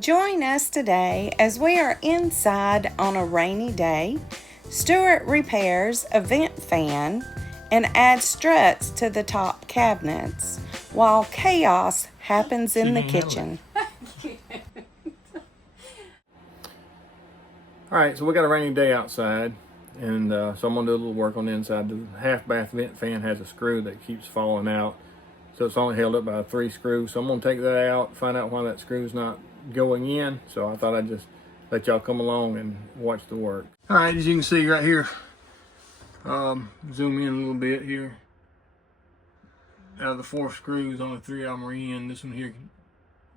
Join us today as we are inside on a rainy day. Stuart repairs a vent fan and adds struts to the top cabinets while chaos happens in the kitchen. Alright, so we got a rainy day outside, and so I'm going to do a little work on the inside. The half bath vent fan has a screw that keeps falling out, so it's only held up by 3 screws. So I'm going to take that out, find out why that screw's not going in. So I thought I'd just let y'all come along and watch the work. Alright, as you can see right here, zoom in a little bit here. Out of the 4 screws, only 3 of them are in. This one here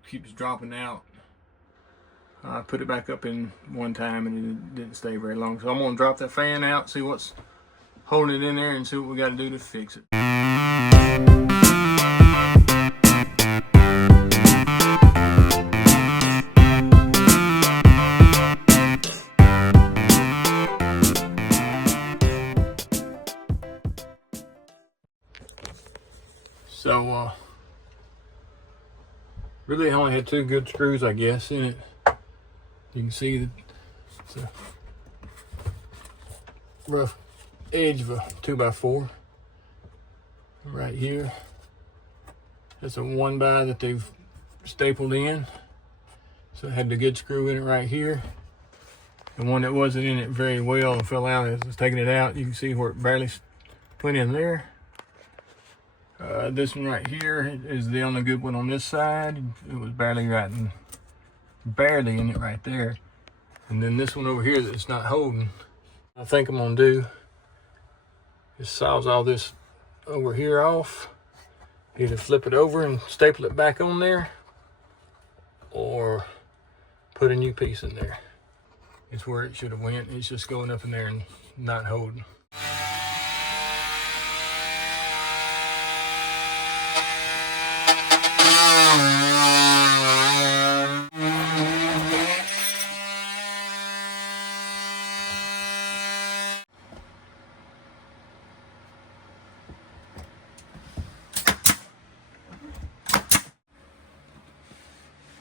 keeps dropping out. I put it back up in one time and it didn't stay very long. So I'm going to drop that fan out, see what's holding it in there, and see what we got to do to fix it. So, really I only had 2 good screws, I guess, in it. You can see that it's a rough edge of a 2x4 right here. That's a 1x that they've stapled in. So it had the good screw in it right here. The one that wasn't in it very well and fell out as I was taking it out. You can see where it barely went in there. This one right here is the only good one on this side. It was barely in it right there. And then this one over here that's not holding, I think I'm gonna do is saws all this over here off. Either flip it over and staple it back on there, or put a new piece in there. It's where it should have went. It's just going up in there and not holding.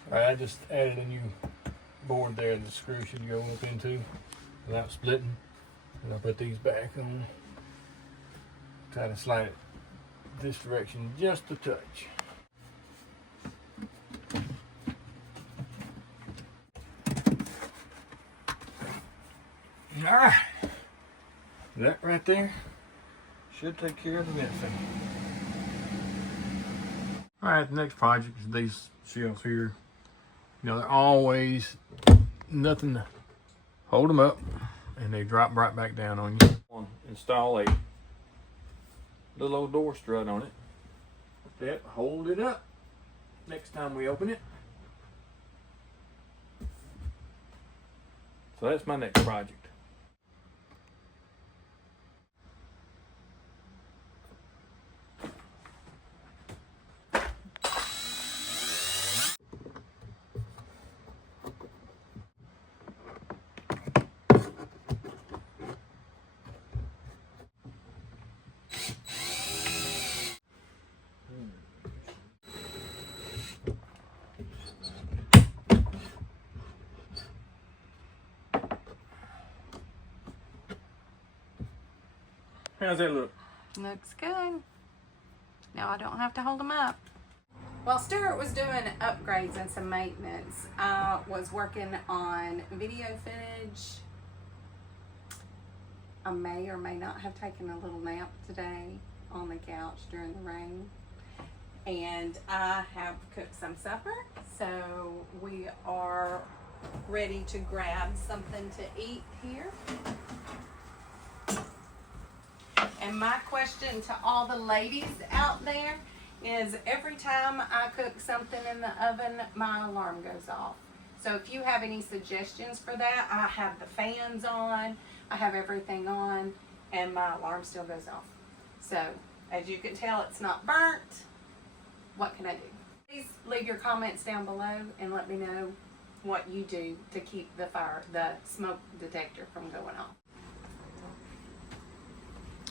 Alright, I just added a new board there the screw should go up into without splitting. And I'll put these back on. Try to slide it this direction just a touch. Alright, that right there should take care of the vent fan. Alright, the next project is these shelves here. You know, they're always nothing to hold them up, and they drop right back down on you. Install a little old door strut on it. That hold it up next time we open it. So that's my next project. How's that look? Looks good. Now I don't have to hold them up. While Stuart was doing upgrades and some maintenance, I was working on video footage. I may or may not have taken a little nap today on the couch during the rain. And I have cooked some supper, so we are ready to grab something to eat here. And my question to all the ladies out there is, every time I cook something in the oven, my alarm goes off. So if you have any suggestions for that, I have the fans on, I have everything on, and my alarm still goes off. So as you can tell, it's not burnt. What can I do? Please leave your comments down below and let me know what you do to keep the smoke detector from going off.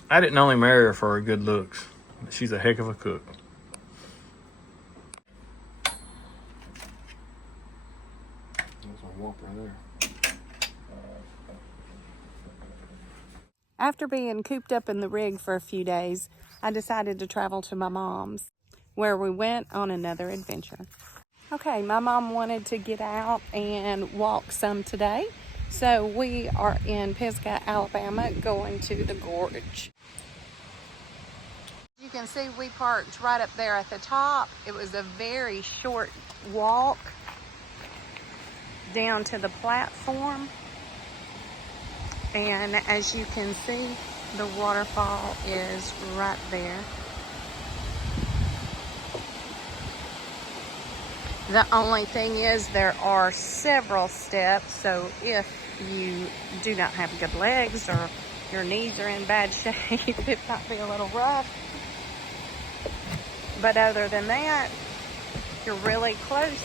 I didn't only marry her for her good looks, but she's a heck of a cook. whopper there. After being cooped up in the rig for a few days, I decided to travel to my mom's, where we went on another adventure. Okay, my mom wanted to get out and walk some today, so we are in Pisgah, Alabama, going to the Gorge. You can see we parked right up there at the top. It was a very short walk down to the platform. And as you can see, the waterfall is right there. The only thing is there are several steps, so if you do not have good legs or your knees are in bad shape, it might be a little rough. But other than that, you're really close.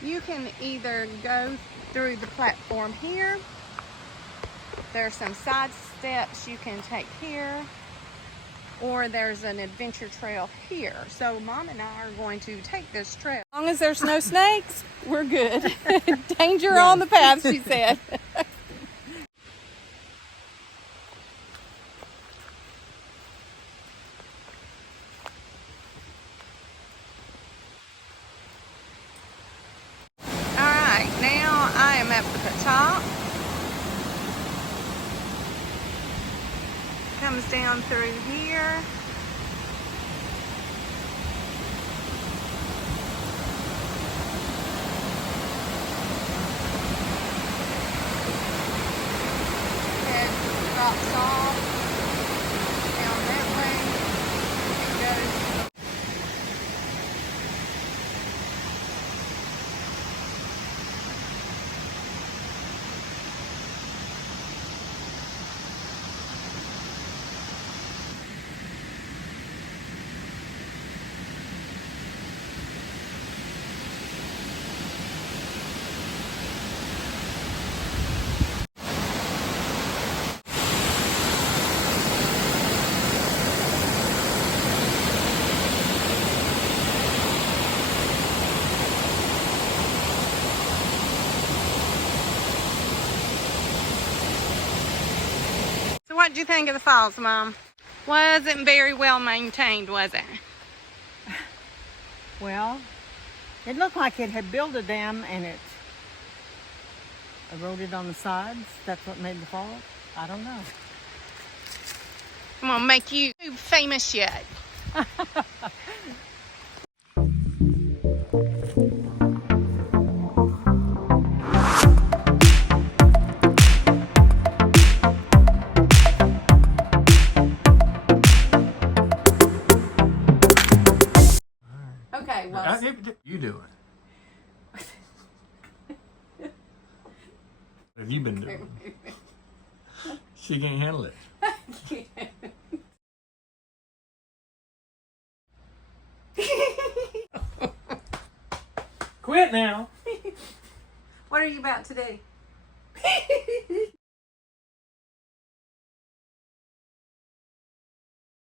You can either go through the platform here. There's some side steps you can take here, or there's an adventure trail here. So Mom and I are going to take this trail. As long as there's no snakes, we're good. Danger on the path, she said. Now I am up at the top. Comes down through here. Head drops off down that way and goes. What did you think of the falls, Mom? Wasn't very well maintained, was it? Well, it looked like it had built a dam and it eroded on the sides. That's what made the fall. I don't know. I'm gonna make you famous yet. Okay, well, You do it. What have you been doing? She can't handle it. Quit now. What are you about to do?